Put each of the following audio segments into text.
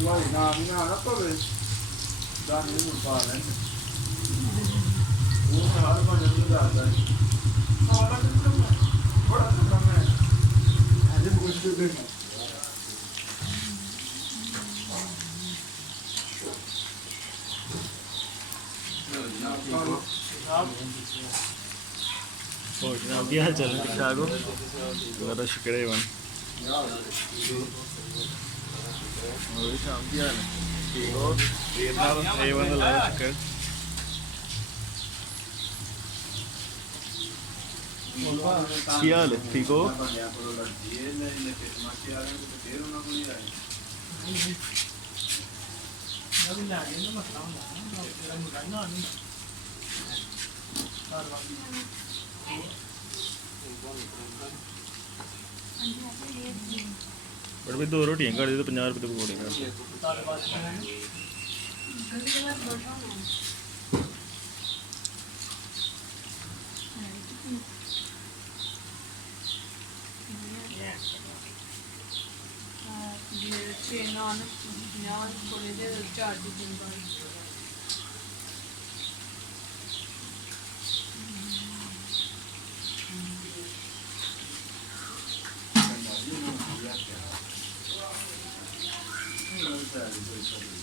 ਦਵਾਈ ਨਾ ਨਾ ਪਵੇ ਦਾਣੇ ਨੂੰ ਪਾ ਲੈਣ ਉਹ ਹਰ ਵਾਰ ਜਦੋਂ ਜਾਂਦਾ ਹੈ ਬੜਾ ਕੰਮ ਹੈ ਅੱਜ ਕੁਝ ਦੇ ਦੇ और जनाब क्या हाल चाल है? ठीक ठाक हो? मेरा शुक्र है वन और शाम की हाल है? ठीक हो? देर नाल ए वन दा शुक्र ਕੀ ਹਾਲ ਹੈ? ਠੀਕ ਹੋ? बट भाई 2 रोटियां कर दे तो 50 रुपये के पकौड़े कर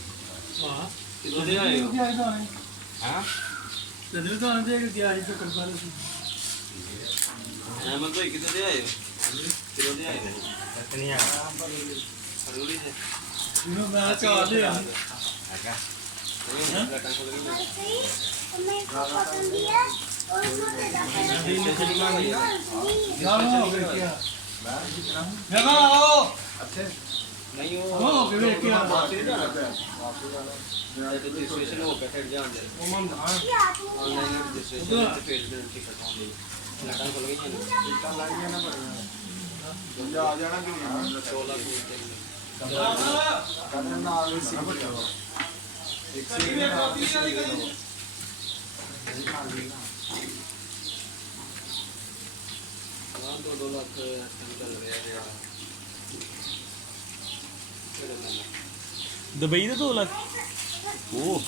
कितने दे आए हो? हाँ? जल्दी तो आने दे दिया ये तो कर पा रहे मैं तो कितने दे आए हो? कितने दे आए हो? नहीं आ जरूरी है। नो मैं चाह ले क्या? लटन खोल के मैं पसंद दिया और उसमें यार हो गया क्या मैं आओ अच्छे नहीं हो गए क्या रजिस्ट्रेशन हो के हट जान दे ऑनलाइन रजिस्ट्रेशन पे पेज पे टिकट ऑन दे लटन खोल के टिकट लग गया ना पड़ेगा आ जाना कि नहीं 16 को करना ना आवे सी एक हाँ 2 लाख निकल रहे हैं यार दुबई दे 2 लाख ओ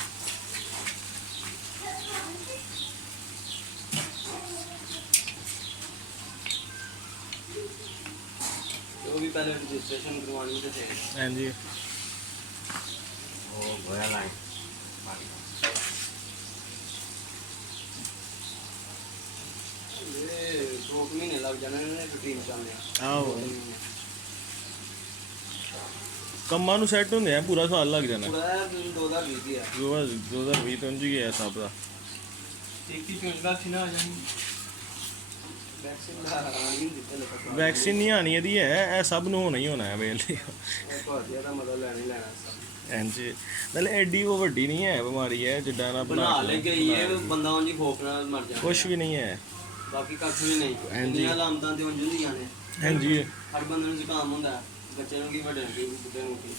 तो भी पहले रजिस्ट्रेशन करवानी थे हां जी ओ गोया लाइन ये 2 महीने लग जाने ने रूटीन चलने आओ ਕੰਮਾਂ ਨੂੰ ਸੈੱਟ ਹੁੰਦੇ ਆ ਪੂਰਾ ਸਾਲ ਲੱਗ ਜਾਣਾ पूरा 2020 ਦੀ ਹੈ 2020 ਤੋਂ ਜੀ ਗਿਆ ਸਭ ਦਾ एक ही चुनगा थी ना जानी ਵੈਕਸੀਨ ਦਾ ਆਣੀ ਦਿੱਤੇ ਨੇ ਪਤਾ ਵੈਕਸੀਨ ਨਹੀਂ ਆਣੀ ਇਹਦੀ ਹੈ ਇਹ ਸਭ ਨੂੰ ਹੋਣਾ ਹੀ ਹੋਣਾ ਹੈ ਵੇਲੇ ਤੁਹਾਡੀ ਦਾ ਮਤਲਬ ਲੈਣਾ ਹੀ ਲੈਣਾ ਸਭ ਹਾਂਜੀ ਨਾਲੇ ਐਡੀ ਉਹ ਵੱਡੀ ਨਹੀਂ ਹੈ ਬਿਮਾਰੀ ਹੈ ਜਿੱਦਾਂ ਨਾ ਬਣਾ ਲੈ ਗਈ ਇਹ ਬੰਦਾ ਉਂਝ ਖੋਫ ਨਾਲ ਮਰ ਜਾਂਦਾ ਕੁਝ ਵੀ ਨਹੀਂ ਹੈ ਬਾਕੀ ਕੱਖ ਵੀ ਨਹੀਂ ਹਾਂਜੀ। ਇੰਨੀਆਂ ਲਾਮਤਾਂ ਤੇ ਉਂਝ ਹੁੰਦੀਆਂ ਨੇ ਹਾਂਜੀ ਹਰ ਬੰਦੇ ਨੂੰ ਜ਼ੁਕਾਮ ਹੁੰਦਾ ਹੈ, ਬੱਚੇ ਨੂੰ ਕੀ ਵੱਡੇ ਨੂੰ ਕੀ ਬੁੱਢੇ ਨੂੰ ਕੀ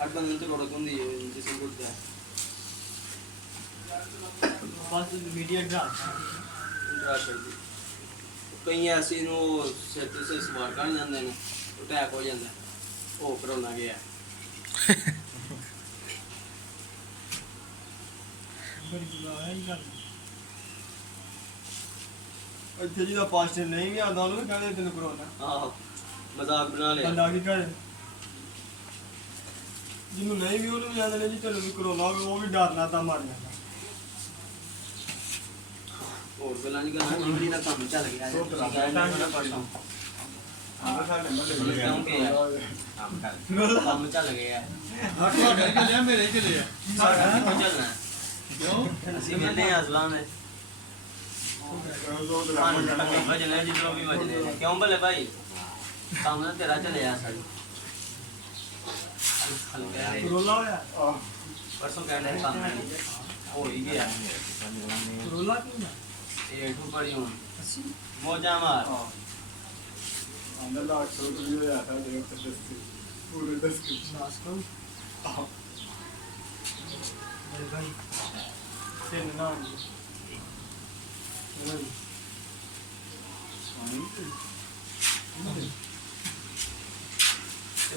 ਹਰ ਬੰਦੇ ਨੂੰ ਤੇ ਰੋਕ ਹੁੰਦੀ ਹੈ ਜਿਸਮ ਟੁੱਟਦਾ ਹੈ बस मीडिया का ਇੰਟਰਾ ਕਰਦੀ ਕਈ ਐਸੀ ਨੂੰ ਸਿਰ ਤੇ ਸਵਾਰ ਕਰ ਜਾਂਦੇ ਨੇ ਅਟੈਕ ਹੋ ਜਾਂਦਾ ਉਹ ਕਰੋਨਾ ਗਿਆ बड़ी बुरा है ये गल ਇੱਥੇ ਜਿਹਦਾ ਪਾਸਟਰ ਨਹੀਂ ਵੀ ਆਉਂਦਾ ਉਹਨੂੰ ਵੀ ਕਹਿੰਦੇ ਤੈਨੂੰ ਕਰੋਨਾ ਆਹੋ ਮਜ਼ਾਕ ਬਣਾ ਲਿਆ ਬੰਦਾ ਕੀ ਕਰੇ ਜਿਹਨੂੰ ਨਹੀਂ ਵੀ ਉਹਨੂੰ ਵੀ ਆਂਦੇ ਨੇ ਜੀ ਤੈਨੂੰ ਵੀ ਕਰੋਨਾ ਹੋਵੇ ਉਹ ਵੀ ਡਰਨਾ ਤਾਂ ਮਰ ਜਾਂਦਾ ਹੋਰ ਗੱਲਾਂ ਨਹੀਂ ਕਰਨਾ ਮੰਡੀ ਦਾ ਕੰਮ ਚੱਲ ਗਿਆ ਪਰਸੋਂ ਕੰਮ ਚੱਲ ਗਿਆ ਤੁਹਾਡੇ ਚੱਲਿਆ ਮੇਰੇ ਚੱਲਿਆ ਸਾਡਾ ਚੱਲਣਾ ਕਿਉਂ ਅਸੀਂ ਮਿਲਨੇ ਆ ਅਸਲਾਂ ਦੇ ਵਜਨੇ ਜਿੱਦੋਂ ਵੀ ਵਜਨੇ ਕਿਉਂ ਭਲੇ ਭਾਈ ਕੰਮ ਨਾ ਤੇਰਾ ਚੱਲਿਆ ਸਾਡੀ ਕਰੋਨਾ ਹੋਇਆ ਪਰਸੋਂ ਕਹਿੰਦੇ ਕੰਮ ਹੋ ਹੀ ਗਿਆ ਕਰੋਨਾ ਕਿਉਂ ਨਾ ਇਹ ਠੂ ਪੜੀ ਹੁਣ ਮੋਜਾ ਮਾਰ अंदर लाख सौ रुपये आता है देखो तो पूरे 10 के नाश करो मेरे भाई तेरे नाम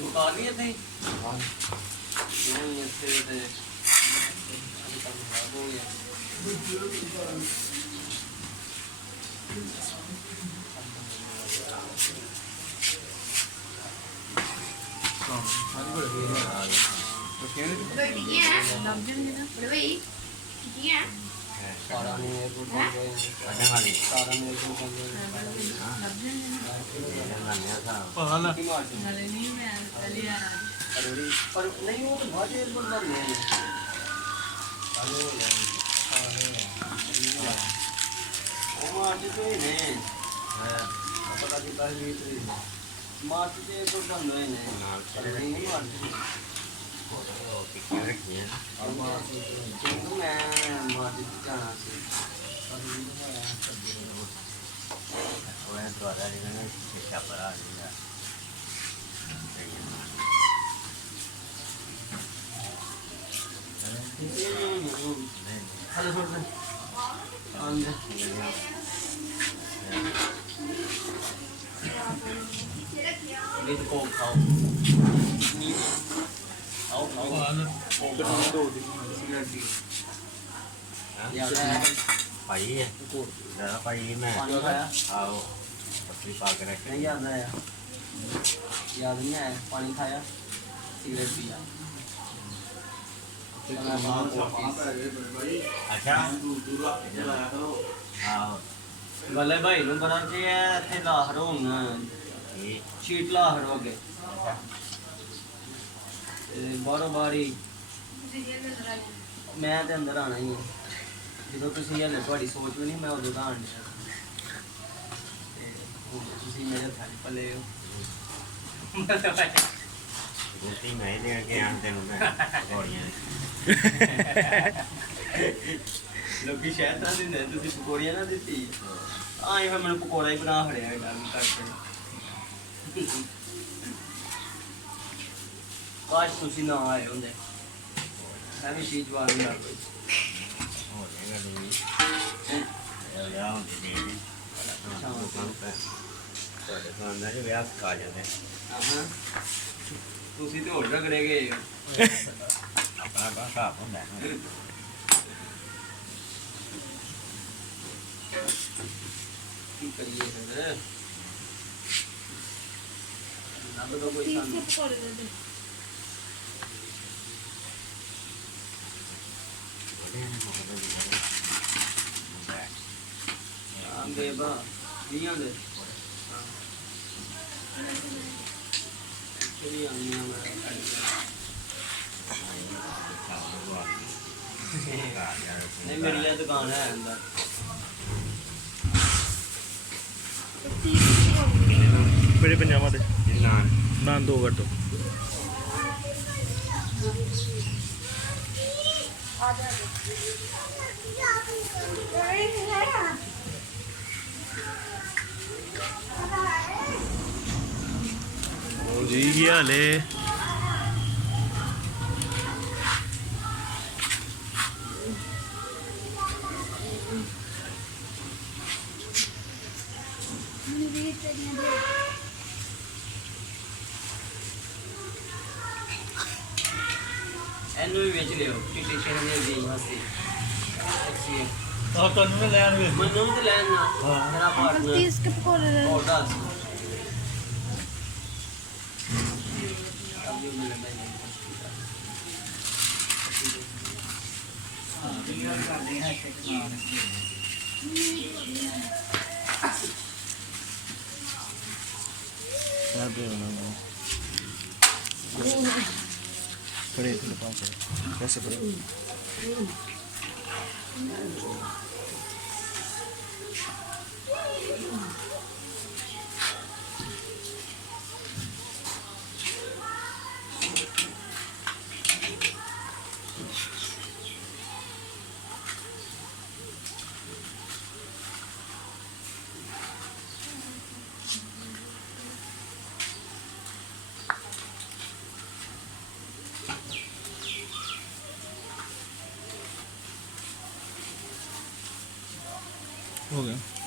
ਕਾਰ ਨਹੀਂ ਇੱਥੇ ਨਹੀਂ ਇੱਥੇ ਤੇ ਕੰਮ ਖਰਾਬ ਹੋ ਗਿਆ ਸਾਰਾ ਨੇ 에어ਪੋਰਟ ਬੰਦ ਹੋਏ ਸਾਰਾ ਨੇ 에어ਪੋਰਟ ਬੰਦ ਹੋਏ ਪਤਾ ਨਾ ਪਰ ਨਹੀਂ ਉਹ ਬਾਅਦ 에어ਪੋਰਟ ਬੰਦ ਨਹੀਂ ਉਹ ਮਾਰਚ ਤੇ ਨੇ ਪਤਾ ਨਹੀਂ ਪਹਿਲੀ ਤਰੀਕ ਮਾਰਚ ਤੇ 에어ਪੋਰਟ ਬੰਦ ਹੋਏ ਨੇ ਨਹੀਂ ਮਾਰਚ ਕਿਉਂਕਿ ਮੈਂ ਮਾਰਚ ਜਾਣਾ ਸੀ Hello, sir. Đi từ cồn không? Không. phải giờ nó phải mẹ नहीं याद है याद नहीं है पानी खाया सिगरेट पिया अच्छा गले भाई ਨੂੰ ਪਤਾ ਕੀ ਹੈ ਇੱਥੇ ਲਾਹਰ ਹੋਣ ਸ਼ੀਟ ਲਾਹਰ ਹੋ ਗਏ ਬਾਰੋ ਬਾਰੀ ਮੈਂ ਤੇ ਅੰਦਰ ਆਣਾ ਹੀ ਹੈ ਜਦੋਂ ਤੁਸੀਂ ਹਲੇ ਤੁਹਾਡੀ ਸੋਚ ਵੀ ਨਹੀਂ ਮੈਂ ਉਦੋਂ ਤਾਂ ਆਣ ਤੁਸੀਂ ਮੇਰੇ ਥਾਲੀ ਪਲੇ ਹੋ रोटी मैं दे के आते नु मैं पकौड़ियां ਲੋਕੀ ਸ਼ਹਿਰ ਤਾਂ ਦਿੰਦੇ ਤੁਸੀਂ ਪਕੌੜੀਆਂ ਨਾ ਦਿੱਤੀ ਆਏ ਫਿਰ ਮੈਨੂੰ ਪਕੌੜਾ ਹੀ ਬਣਾ ਫੜਿਆ ਗੱਲ ਕਰਕੇ ਕਾਸ਼ ਤੁਸੀਂ ਨਾ ਆਏ ਹੁੰਦੇ ਮੈਂ ਵੀ ਚੀਜ਼ ਵਾਲੀ ਨਾ ਕੋਈ हो जाएगा दूरी या होती नहीं ਤੁਹਾਡੇ ਖਾਨਦਾਨ ਦੇ ਵਿਆਹ ਖਾ ਜਾਂਦੇ ਹਾਂ ਤੁਸੀਂ ਤੇ ਹੋਰ ਝਗੜੇ ਗਏ ਆਪਣਾ ਹਿਸਾਬ ਹੁੰਦਾ ਕੀ ਕਰੀਏ ਫਿਰ ਨਾ ਤਾਂ ਕੋਈ ਸਾਨੂੰ ਆਂਦੇ ਬਾ ਨਹੀਂ ਆਂਦੇ ਚਲੀ ਆਉਂਦੀਆਂ ਮੈਂ ਨਹੀਂ ਮੇਰੀ ਇਹ ਦੁਕਾਨ ਹੈ ਅੰਦਰ ਮੇਰੇ ਪੰਜਾਬਾਂ ਦੇ ਨਾਨ ਨਾਨ ਦੋ ਘੱਟੋ जी ਕੀ ਹਾਲ ਏ ਇਹਨੂੰ ਵੀ ਵੇਚ ਲਿਓ ਚਿੱਟੀ ਸ਼ੇਰ ਨੇ ਦੀ ਵਾਸਤੇ ਆ ਤੁਹਾਨੂੰ ਲੈਣ ਵੇ ਮੈਨੂੰ ਤੇ ਲੈਣਾ ਮੇਰਾ ਪਾਰਟਨਰ 30 के पकौड़े और 10 अभी मिल रहा है ਕਰਦੇ ਉਹਨਾਂ ਨੂੰ ਪੜੇ ਤੇ ਪਾਸ कैसे पड़े हो गया